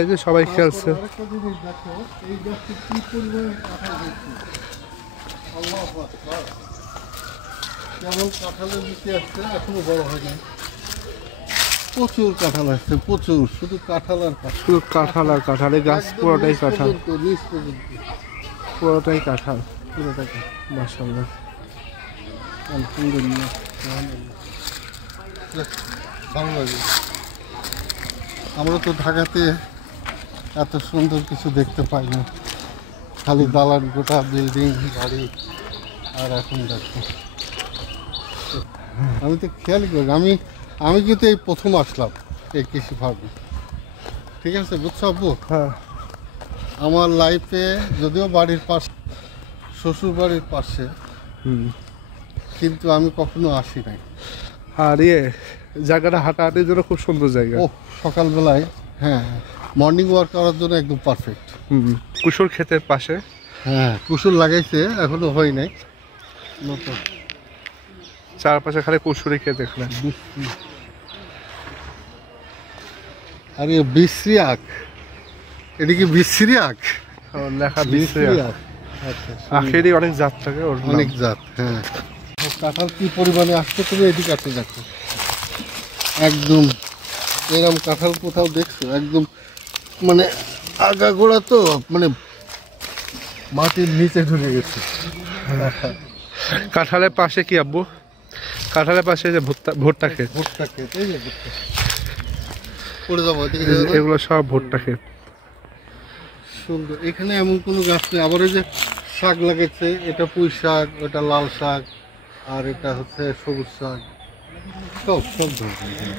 এই যে সবাই খেলছে। আরেকটা জিনিস দেখো, এই গাছটি কি পরিমাণে কাঁঠাল হচ্ছে। আল্লাহু আকবার। কেবল কাঁঠালের নিচে আসছে, এখনো বড় হয় নাই। প্রচুর কাঁঠাল আসছে, প্রচুর, শুধু কাঁঠাল আর কাঁঠাল। শুধু কাঁঠাল আর কাঁঠাল, এই গাছ পুরোটাই কাঁঠাল, নিচ পর্যন্ত পুরোটাই কাঁঠাল। পুরোটা কাঁঠাল। মাশাআল্লাহ, আলহামদুলিল্লাহ, ভালো লাগে। আমরা তো ঢাকাতে এত সুন্দর কিছু দেখতে পাই না, খালি দালান গোটা বিল্ডিং বাড়ি। আর এখন দেখো, আমি তো খেয়ালই করি, আমি কিন্তু এই প্রথম আসলাম এই কৃষি ফার্মে। ঠিক আছে, বুঝছো আব্বু? হ্যাঁ, আমার লাইফে যদিও বাড়ির পাশে, শ্বশুর বাড়ির পাশে, কিন্তু আমি কখনো আসি নাই। আর জায়গাটা হাঁটাহাঁটির জন্য খুব সুন্দর জায়গা। ও সকালবেলায়, হ্যাঁ, মর্নিং ওয়াক করার জন্য একদম পারফেক্ট। কুসুর ক্ষেতের পাশে। হ্যাঁ, কুসুর লাগাইছে, এখনো হয় নাই নতুন। চারপাশে খালি কুসুরি ক্ষেত এখানে। আরে বিশ্রী আখ, এটা কি বিশ্রী আখ? লেখা বিশ্রী আখ। আচ্ছা, আখেরই অনেক জাত থাকে, ওর অনেক জাত। হ্যাঁ, কাঁঠাল কি পরিমাণে আসছে তুমি এদিকে আসতে দেখো। একদম এরকম কাঁঠাল কোথাও দেখছো? একদম মানে আগাগোড়া তো, মানে মাটির নিচে ঢুকে গেছে। কাঁঠালের পাশে কি আব্বু? কাঁঠালের পাশে যে ভুট্টা ক্ষেত। ভুট্টা ক্ষেত, এই যে ভুট্টা পড়ে যাবো। এগুলো সব ভুট্টা ক্ষেত। সুন্দর। এখানে এমন কোনো গাছ নেই। আবার এই যে শাক লাগাচ্ছে, এটা পুঁই শাক, ওটা লাল শাক, আর এটা হচ্ছে সবুজ শাক, সব ধরনের।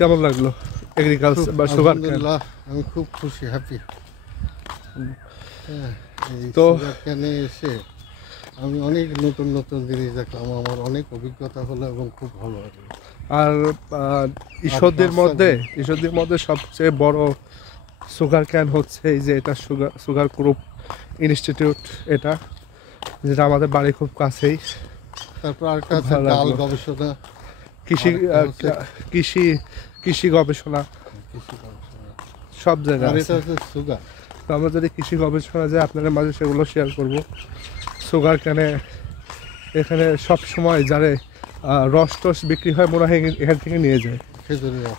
কেমন লাগলো এগ্রিকালচার বা সুগার? আলহামদুলিল্লাহ, আমি খুব খুশি, হ্যাপি। তো এখানে এসে আমি অনেক নতুন নতুন জিনিস দেখলাম, আমার অনেক অভিজ্ঞতা হলো এবং খুব ভালো লাগলো। আর ঈশ্বরদের মধ্যে সবচেয়ে বড় সুগার ক্যান হচ্ছে এই যে এটা সুগার গ্রুপ ইনস্টিটিউট, এটা যেটা আমাদের বাড়ি খুব কাছেই। তারপর আরেকটা আছে ডাল গবেষণা, কৃষি গবেষণা, সব জায়গায়। আর এটা হচ্ছে সুগার। তো আমরা যদি কৃষি গবেষণা যায় আপনাদের মাঝে সেগুলো শেয়ার করব। সুগার ক্যানে এখানে সব সময় যারে রস টস বিক্রি হয় মনে হয় এখান থেকে নিয়ে যায়,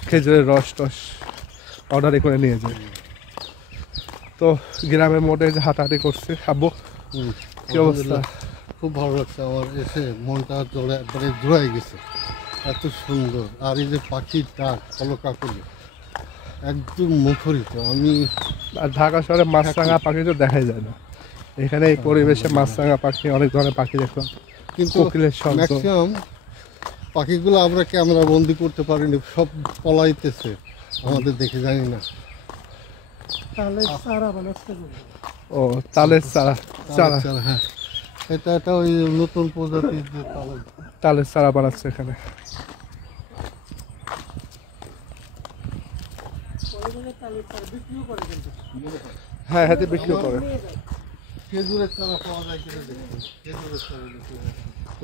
খেজুরের রস টস অর্ডারে করে নিয়ে যায়। তো গ্রামের মোড়ে যে হাঁটাহাঁটি করছে আব্বু, কি অবস্থা? খুব ভালো লাগছে আমার, এসে মনটা মানে জোড়াই গেছে, এত সুন্দর। আর এই যে পাখির ডাক, কলকাকলি, একদম মুখরিত। আমি আর ঢাকা শহরে মাছরাঙা পাখি তো দেখাই যায় না, এখানে এই পরিবেশে মাছরাঙা পাখি, অনেক ধরনের পাখি দেখলাম, কিন্তু শব্দ। ম্যাক্সিমাম পাখিগুলো আমরা ক্যামেরা বন্দি করতে পারিনি, সব পলাইতেছে আমাদের দেখে, জানি না। ও তালের চারা, হ্যাঁ, এটা ওই নতুন প্রজাতির যে তালের চারা বানাচ্ছে এখানে। হ্যাঁ, হাতে বিক্রি করে। খেজুরের চারা পাওয়া যায় কিনা দেখুন, খেজুরের চারা,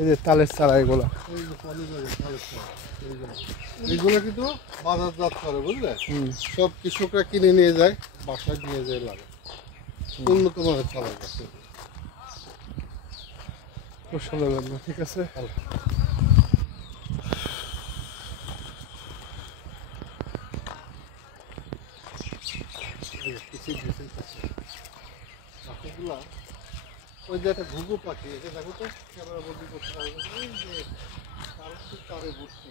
এই যে তালের চারা, এগুলো এইগুলো কিন্তু বাজারজাত করে, বুঝলে? সব কৃষকরা কিনে নিয়ে যায়, বাসায় নিয়ে যায়, লাগে উন্নত মানের চারা গাছ। খুব সুন্দর লাগলো। ঠিক আছে, ওই যে একটা ঘুঘু পাখি, এটা দেখো তো, ক্যামেরা বন্দি করতে পারবে, তারে বুঝছি।